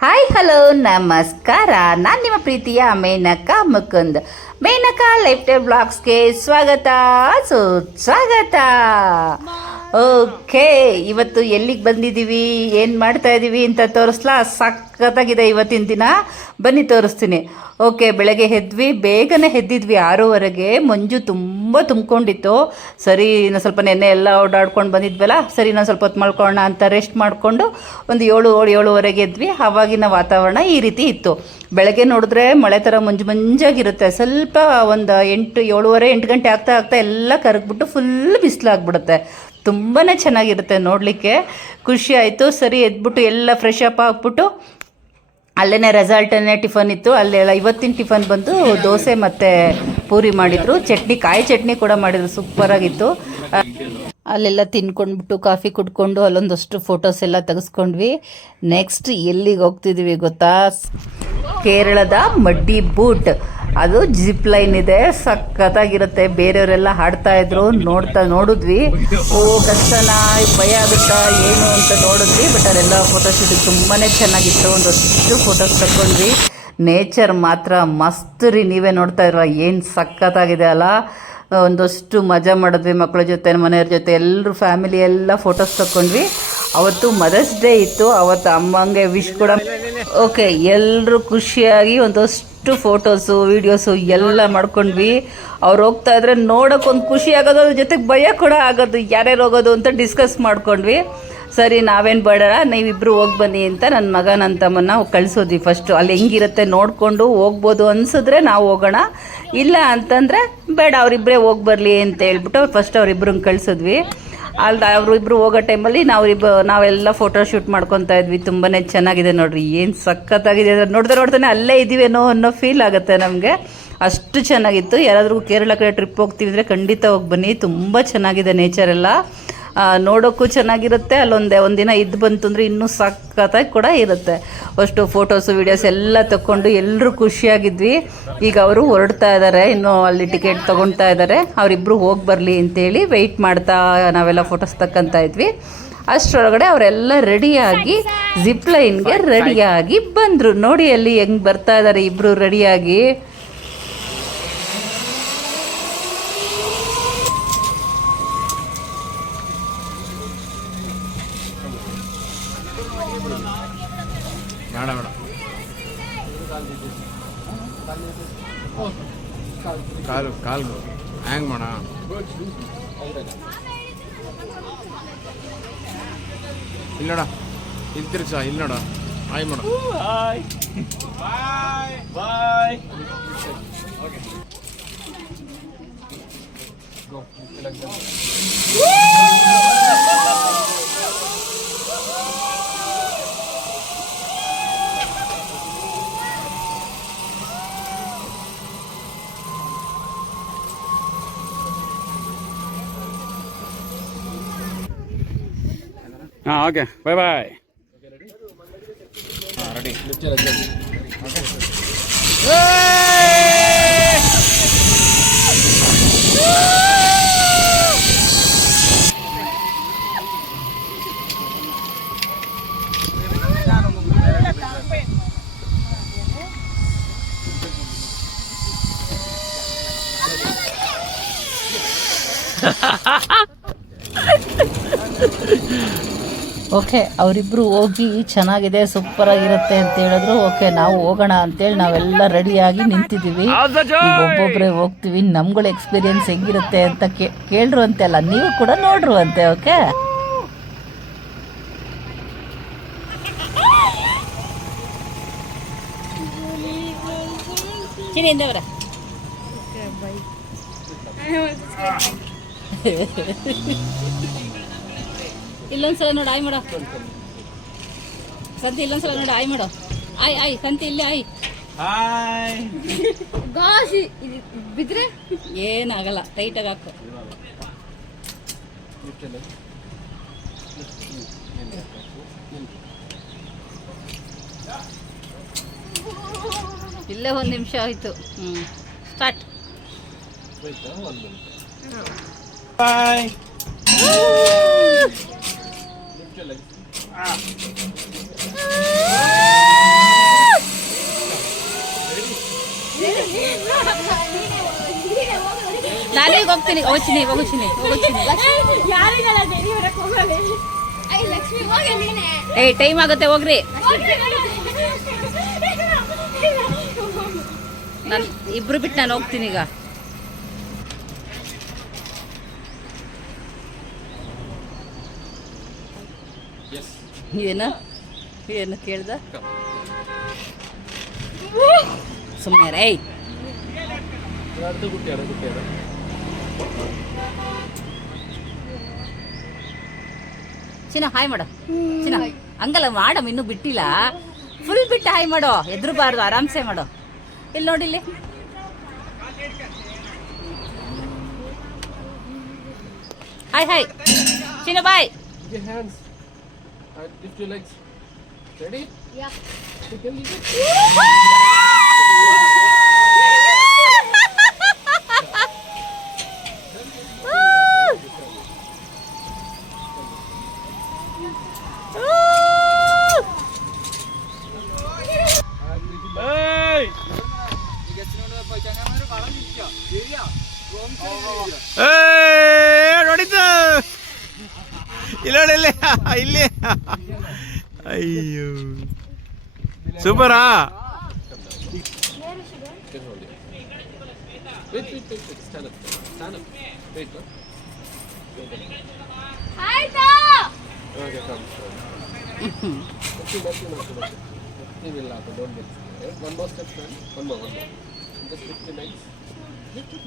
Hi hello ನಮಸ್ಕಾರ. ನಾನು ನಿಮ್ಮ ಪ್ರೀತಿಯ ಮೇನಕಾ ಮುಕುಂದ್. ಮೇನಕಾ ಲೈಫ್ ಟೈಮ್ ಬ್ಲಾಗ್ಸ್ಗೆ ಸ್ವಾಗತ. ಸುಸ್ವಾಗತ ಓಕೆ, ಇವತ್ತು ಎಲ್ಲಿಗೆ ಬಂದಿದ್ದೀವಿ? ಏನು ಮಾಡ್ತಾ ಇದ್ದೀವಿ ಅಂತ ತೋರಿಸ್ಲಾ? ಸಖತ್ತಾಗಿದೆ ಇವತ್ತಿನ ದಿನ. ಬನ್ನಿ ತೋರಿಸ್ತೀನಿ. ಓಕೆ, ಬೆಳಗ್ಗೆ ಎದ್ವಿ ಬೇಗನೆ ಎದ್ದಿದ್ವಿ ಆರೂವರೆಗೆ. ಮಂಜು ತುಂಬ ತುಂಬಿಕೊಂಡಿತ್ತು. ಸರಿ, ಇನ್ನು ಸ್ವಲ್ಪ ನೆನ್ನೆ ಎಲ್ಲ ಓಡಾಡ್ಕೊಂಡು ಬಂದಿದ್ವಲ್ಲ, ಸರಿ ನಾನು ಸ್ವಲ್ಪ ಹೊತ್ತು ಮಲ್ಕೊಳ್ಳೋಣ ಅಂತ ರೆಸ್ಟ್ ಮಾಡಿಕೊಂಡು ಒಂದು ಏಳು ಏಳು, ಏಳುವರೆಗೆ ಎದ್ವಿ ಆವಾಗಿನ ವಾತಾವರಣ ಈ ರೀತಿ ಇತ್ತು. ಬೆಳಗ್ಗೆ ನೋಡಿದ್ರೆ ಮಳೆ ಥರ ಮಂಜು ಮಂಜಾಗಿರುತ್ತೆ. ಸ್ವಲ್ಪ ಒಂದು ಎಂಟು, ಏಳುವರೆ, ಎಂಟು ಗಂಟೆ ಆಗ್ತಾ ಆಗ್ತಾ ಎಲ್ಲ ಕರಗ್ಬಿಟ್ಟು ಫುಲ್ ಬಿಸಿಲಾಗ್ಬಿಡುತ್ತೆ. ತುಂಬಾ ಚೆನ್ನಾಗಿರುತ್ತೆ ನೋಡಲಿಕ್ಕೆ. ಖುಷಿ ಆಯಿತು. ಸರಿ, ಎದ್ಬಿಟ್ಟು ಎಲ್ಲ ಫ್ರೆಶ್ ಅಪ್ ಆಗ್ಬಿಟ್ಟು ಅಲ್ಲೇ ರೆಸಾಲ್ಟನ್ನೇ ಟಿಫನ್ ಇತ್ತು. ಅಲ್ಲೆಲ್ಲ ಇವತ್ತಿನ ಟಿಫನ್ ಬಂದು ದೋಸೆ ಮತ್ತು ಪೂರಿ ಮಾಡಿದರು. ಚಟ್ನಿ, ಕಾಯಿ ಚಟ್ನಿ ಕೂಡ ಮಾಡಿದರು. ಸೂಪರಾಗಿತ್ತು ಅಲ್ಲೆಲ್ಲ ತಿನ್ಕೊಂಡ್ಬಿಟ್ಟು ಕಾಫಿ ಕುಡ್ಕೊಂಡು ಅಲ್ಲೊಂದಷ್ಟು ಫೋಟೋಸ್ ಎಲ್ಲ ತೆಗೆಸ್ಕೊಂಡ್ವಿ. ನೆಕ್ಸ್ಟ್ ಎಲ್ಲಿಗೆ ಹೋಗ್ತಿದ್ದೀವಿ ಗೊತ್ತಾ? ಕೇರಳದ ಮಡ್ಡಿ ಬೂಟ್ ಅದು ಜಿಪ್ ಲೈನ್ ಇದೆ, ಸಖತ್ತಾಗಿರುತ್ತೆ. ಬೇರೆಯವರೆಲ್ಲ ಹಾಡ್ತಾ ಇದ್ರು, ನೋಡ್ತಾ ನೋಡಿದ್ವಿ. ಓ ಕಷ್ಟನಾ ಭಯ ಆಗುತ್ತಾ, ಏನು ಅಂತ ನೋಡಿದ್ವಿ. ಬಟ್ ಅದೆಲ್ಲ ಫೋಟೋಶೂಟ್ ತುಂಬಾ ಚೆನ್ನಾಗಿತ್ತು. ಒಂದಷ್ಟು ಫೋಟೋಸ್ ತಗೊಂಡ್ವಿ ನೇಚರ್ ಮಾತ್ರ ಮಸ್ತ್ ರೀ. ನೀವೇ ನೋಡ್ತಾ ಇರುವ ಏನು ಸಖತ್ತಾಗಿದೆ ಅಲ್ಲ. ಒಂದಷ್ಟು ಮಜಾ ಮಾಡಿದ್ವಿ ಮಕ್ಕಳ ಜೊತೆ, ಮನೆಯವ್ರ ಜೊತೆ. ಎಲ್ಲರೂ ಫ್ಯಾಮಿಲಿ ಎಲ್ಲ ಫೋಟೋಸ್ ತಗೊಂಡ್ವಿ ಅವತ್ತು ಮದರ್ಸ್ ಡೇ ಇತ್ತು, ಅವತ್ತು ಅಮ್ಮಂಗೆ ವಿಶ್ ಕೂಡ ಓಕೆ ಎಲ್ಲರೂ ಖುಷಿಯಾಗಿ ಒಂದಷ್ಟು ಫೋಟೋಸು ವೀಡಿಯೋಸು ಎಲ್ಲ ಮಾಡ್ಕೊಂಡ್ವಿ. ಅವ್ರು ಹೋಗ್ತಾ ಇದ್ರೆ ನೋಡೋಕೆ ಒಂದು ಖುಷಿ ಆಗೋದು, ಅದ್ರ ಜೊತೆಗೆ ಭಯ ಕೂಡ ಆಗೋದು, ಯಾರ್ಯಾರು ಹೋಗೋದು ಅಂತ ಡಿಸ್ಕಸ್ ಮಾಡ್ಕೊಂಡ್ವಿ. ಸರಿ, ನಾವೇನು ಬೇಡ ನೀವಿಬ್ಬರು ಹೋಗಿ ಬನ್ನಿ ಅಂತ ನನ್ನ ಮಗ ನನ್ನ ತಮ್ಮನ್ನ ಕಳಿಸೋದ್ವಿ ಫಸ್ಟು ಅಲ್ಲಿ ಹೆಂಗಿರುತ್ತೆ ನೋಡಿಕೊಂಡು ಹೋಗ್ಬೋದು ಅನ್ಸಿದ್ರೆ ನಾವು ಹೋಗೋಣ. ಇಲ್ಲ ಅಂತಂದರೆ ಬೇಡ ಅವರಿಬ್ಬರೇ ಹೋಗಿ ಬರಲಿ ಅಂತ ಹೇಳ್ಬಿಟ್ಟು ಫಸ್ಟ್ ಅವರಿಬ್ಬರನ್ನ ಕಳಿಸಿದ್ವಿ. ಅಲ್ಲಿ ಅವರಿಬ್ಬರು ಹೋಗೋ ಟೈಮಲ್ಲಿ ನಾವು ಇಬ್ಬ, ನಾವೆಲ್ಲ ಫೋಟೋ ಶೂಟ್ ಮಾಡ್ಕೊತಾ ಇದ್ವಿ. ತುಂಬಾ ಚೆನ್ನಾಗಿದೆ ನೋಡ್ರಿ. ಏನು ಸಖತ್ತಾಗಿದೆ ನೋಡ್ದೆ ನೋಡ್ತಾನೆ ಅಲ್ಲೇ ಇದ್ದೀವೇನೋ ಅನ್ನೋ ಫೀಲ್ ಆಗುತ್ತೆ ನಮಗೆ. ಅಷ್ಟು ಚೆನ್ನಾಗಿತ್ತು. ಯಾರಾದರೂ ಕೇರಳ ಕಡೆ ಟ್ರಿಪ್ ಹೋಗ್ತೀವಿ ಅಂದರೆ ಖಂಡಿತ ಹೋಗಿ ಬನ್ನಿ. ತುಂಬ ಚೆನ್ನಾಗಿದೆ ನೇಚರೆಲ್ಲ ನೋಡೋಕ್ಕೂ ಚೆನ್ನಾಗಿರುತ್ತೆ. ಅಲ್ಲೊಂದೇ ಒಂದಿನ ಇದ್ದು ಬಂತು ಅಂದರೆ ಇನ್ನೂ ಸಖತ್ತಾಗಿ ಕೂಡ ಇರುತ್ತೆ. ಅಷ್ಟು ಫೋಟೋಸು ವೀಡಿಯೋಸ್ ಎಲ್ಲ ತಗೊಂಡು ಎಲ್ಲರೂ ಖುಷಿಯಾಗಿದ್ವಿ. ಈಗ ಅವರು ಹೊರಡ್ತಾ ಇದ್ದಾರೆ ಇನ್ನು ಅಲ್ಲಿ ಟಿಕೆಟ್ ತೊಗೊಳ್ತಾ ಇದ್ದಾರೆ ಅವರಿಬ್ಬರು ಹೋಗಿ ಬರಲಿ ಅಂತೇಳಿ ವೆಯ್ಟ್ ಮಾಡ್ತಾ ನಾವೆಲ್ಲ ಫೋಟೋಸ್ ತಕ್ಕಂತ ಇದ್ವಿ. ಅಷ್ಟರೊಳಗಡೆ ಅವರೆಲ್ಲ ರೆಡಿಯಾಗಿ ಜಿಪ್ ಲೈನ್ಗೆ ರೆಡಿಯಾಗಿ ಬಂದರು. ನೋಡಿ ಅಲ್ಲಿ ಹೆಂಗೆ ಬರ್ತಾ ಇದ್ದಾರೆ ಇಬ್ಬರು ರೆಡಿಯಾಗಿ ಬೇಡ ಬೇಡ ಕಾಲು ಕಾಲು ಹ್ಯಾಂಗ್ ಮಾಡ ಇಲ್ಲಿ ನೋಡ ಇಲ್ಲಿ ತಿರ್ಗ್ಸ ಇಲ್ಲಿ ನೋಡ ಆಯ್ ಮಾಡ ಹಾಂ ಓಕೆ ಬಾಯ್ ಬಾಯ್ ಓಕೆ ಅವರಿಬ್ಬರು ಹೋಗಿ ಚೆನ್ನಾಗಿದೆ ಸೂಪರಾಗಿರುತ್ತೆ ಅಂತ ಹೇಳಿದ್ರು. ಓಕೆ ನಾವು ಹೋಗೋಣ ಅಂತೇಳಿ ನಾವೆಲ್ಲ ರೆಡಿಯಾಗಿ ನಿಂತಿದ್ದೀವಿ. ಈಗ ಒಬ್ಬೊಬ್ಬರೇ ಹೋಗ್ತೀವಿ ನಮ್ಗಳ ಎಕ್ಸ್ಪೀರಿಯನ್ಸ್ ಹೆಂಗಿರುತ್ತೆ ಅಂತ ಕೇ ಕೇಳ್ರು ಅಂತೆ ಅಲ್ಲ ನೀವು ಕೂಡ ನೋಡ್ರು ಅಂತೆ ಓಕೆ ಇಲ್ಲೊಂದ್ಸಲ ನೋಡು ಆಯ್ ಮಾಡ. ಸಂತಿ ಇಲ್ಲೊಂದ್ಸಲ ನೋಡು ಆಯ್ ಮಾಡೋ. ಆಯ್ ಆಯ್ ಸಂತಿ ಇಲ್ಲೇ ಆಯ್. ಗಾಸಿ ಬಿದ್ರೆ? ಏನಾಗಲ್ಲ ಟೈಟಾಗಿ ಹಾಕು. ಇಲ್ಲೇ ಒಂದು ನಿಮಿಷ ಆಯಿತು. ಹ್ಞೂ ಸ್ಟಾರ್ಟ್ ಬಾಯ್ ನಾನು ಹೋಗ್ತೀನಿ ಹೋಗ್ತೀನಿ ಹೋಗ್ತೀನಿ ಹೋಗ್ತೀನಿ. ಏ ಟೈಮ್ ಆಗುತ್ತೆ ಹೋಗ್ರಿ. ನಾನು ಇಬ್ರು ಬಿಟ್ಟು ನಾನು ಹೋಗ್ತೀನಿ ಈಗ. ಏನು? ಏನು ಕೇಳ್ದ? ಸುಮ್ಮನೆ ರೈ ಚಿನ್ನ ಹಾಯ್ ಮಾಡು. ಚಿನ್ನ. ಹಂಗಲ್ಲ, ಮಾಡಮ್, ಇನ್ನೂ ಬಿಟ್ಟಿಲ್ಲ. ಫುಲ್ ಬಿಟ್ಟು ಹಾಯ್ ಮಾಡೋ. ಎದ್ರಬಾರ್ದು, ಆರಾಮ್ಸೆ ಮಾಡೋ. ಇಲ್ಲಿ ನೋಡಿಲ್ಲಿ ಹಾಯ್ ಹಾಯ್ ಚಿನ್ನ bye Lift your legs. Ready? Yeah. You can leave it. ಸೂಪರಾ ನೇರು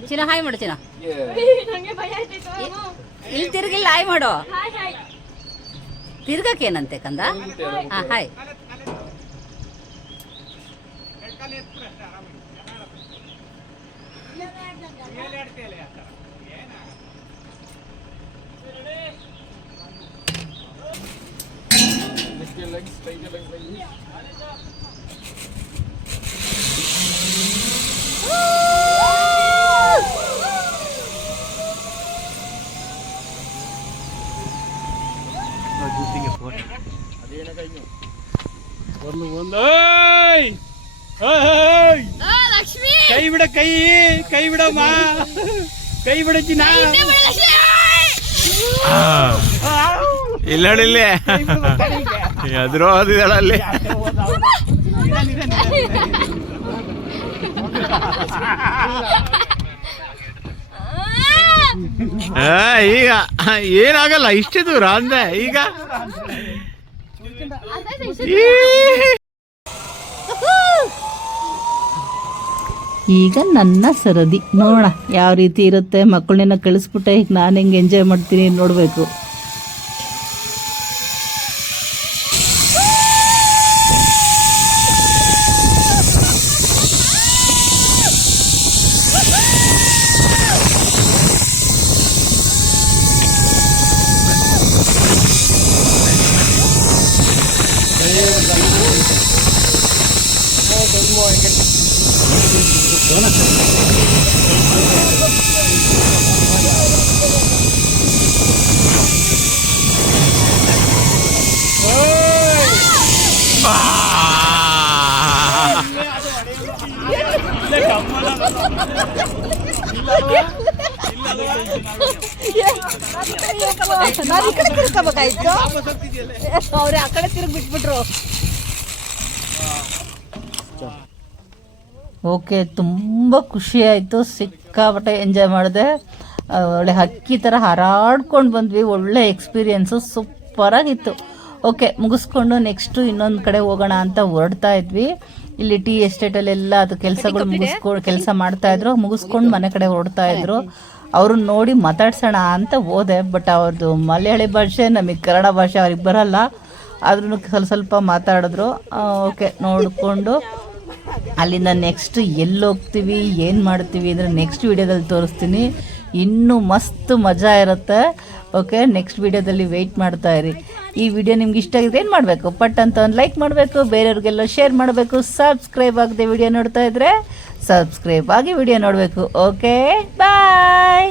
ಚಿನ್ನ ಹಾಯ್ ಮಾಡು ಚಿನ್ನ. ಇಲ್ಲಿ ನಂಗೇ ಹಾಯ್ ಮಾಡು. ತಿರ್ಗಕ್ಕೆ ಏನಂತೆ ಕಂದ? Hi. Lift your legs. Straight your legs like this. ಕೈ ಬಿಡ ಕೈ ಕೈ ಬಿಡಮ್ಮ ಕೈ ಬಿಡ ಚಿನ್ನ. ಇಲ್ಲ ಇಲ್ಲಿ. ಎದುರು ಓದಿದಾಳ ಅಲ್ಲಿ ಈಗ ಏನಾಗಲ್ಲ ಇಷ್ಟೇ ದೂರ ಅಂದೆ ಈಗ. ಈಗ ನನ್ನ ಸರದಿ. ನೋಡೋಣ ಯಾವ ರೀತಿ ಇರುತ್ತೆ ಮಕ್ಕಳನ್ನ ಕಳಿಸ್ಬಿಟ್ಟೆ. ಈಗ ನಾನು ಹೆಂಗೆ ಎಂಜಾಯ್ ಮಾಡ್ತೀನಿ ನೋಡಬೇಕು. ಆ. ಅವ್ರೆ ಆ ಕಡೆ ತಿರುಗಿ ಬಿಟ್ಬಿಟ್ರು ಓಕೆ ತುಂಬ ಖುಷಿ ಆಯಿತು ಸಿಕ್ಕಾಪಟ್ಟೆ ಎಂಜಾಯ್ ಮಾಡಿದೆ. ಒಳ್ಳೆ ಹಕ್ಕಿ ಥರ ಹಾರಾಡ್ಕೊಂಡು ಬಂದ್ವಿ ಒಳ್ಳೆ ಎಕ್ಸ್ಪೀರಿಯೆನ್ಸು ಸೂಪರಾಗಿತ್ತು ಓಕೆ ಮುಗಿಸ್ಕೊಂಡು ನೆಕ್ಸ್ಟು ಇನ್ನೊಂದು ಕಡೆ ಹೋಗೋಣ ಅಂತ ಹೊರಡ್ತಾ ಇದ್ವಿ. ಇಲ್ಲಿ ಟೀ ಎಸ್ಟೇಟಲ್ಲೆಲ್ಲ ಅದು ಕೆಲಸಗಳು ಮುಗಿಸ್ಕೊಂಡು ಕೆಲಸ ಮಾಡ್ತಾ ಇದ್ರು ಮುಗಿಸ್ಕೊಂಡು ಮನೆ ಕಡೆ ಹೊರಡ್ತಾ ಇದ್ರು. ಅವ್ರನ್ನ ನೋಡಿ ಮಾತಾಡ್ಸೋಣ ಅಂತ ಹೋದೆ ಬಟ್ ಅವ್ರದ್ದು ಮಲಯಾಳಿ ಭಾಷೆ ನಮಗೆ ಕನ್ನಡ ಭಾಷೆ ಅವ್ರಿಗೆ ಬರಲ್ಲ. ಆದ್ರೂ ಸ್ವಲ್ಪ ಸ್ವಲ್ಪ ಮಾತಾಡಿದ್ರು. ಓಕೆ ನೋಡಿಕೊಂಡು ಅಲ್ಲಿಂದ ನೆಕ್ಸ್ಟ್ ಎಲ್ಲಿ ಹೋಗ್ತೀವಿ, ಏನು ಮಾಡ್ತೀವಿ ಅಂದರೆ ನೆಕ್ಸ್ಟ್ ವಿಡಿಯೋದಲ್ಲಿ ತೋರಿಸ್ತೀನಿ. ಇನ್ನೂ ಮಸ್ತ್ ಮಜಾ ಇರುತ್ತೆ. ಓಕೆ ನೆಕ್ಸ್ಟ್ ವಿಡಿಯೋದಲ್ಲಿ ವೆಯ್ಟ್ ಮಾಡ್ತಾ ಇರಿ. ಈ ವಿಡಿಯೋ ನಿಮ್ಗೆ ಇಷ್ಟ ಆಗಿದ್ರೆ ಏನು ಮಾಡಬೇಕು? ಪಟ್ ಅಂತ ಒಂದು ಲೈಕ್ ಮಾಡಬೇಕು, ಬೇರೆಯವ್ರಿಗೆಲ್ಲ ಶೇರ್ ಮಾಡಬೇಕು ಸಬ್ಸ್ಕ್ರೈಬ್ ಆಗದೆ ವಿಡಿಯೋ ನೋಡ್ತಾ ಇದ್ರೆ ಸಬ್ಸ್ಕ್ರೈಬ್ ಆಗಿ ವಿಡಿಯೋ ನೋಡಬೇಕು. Okay bye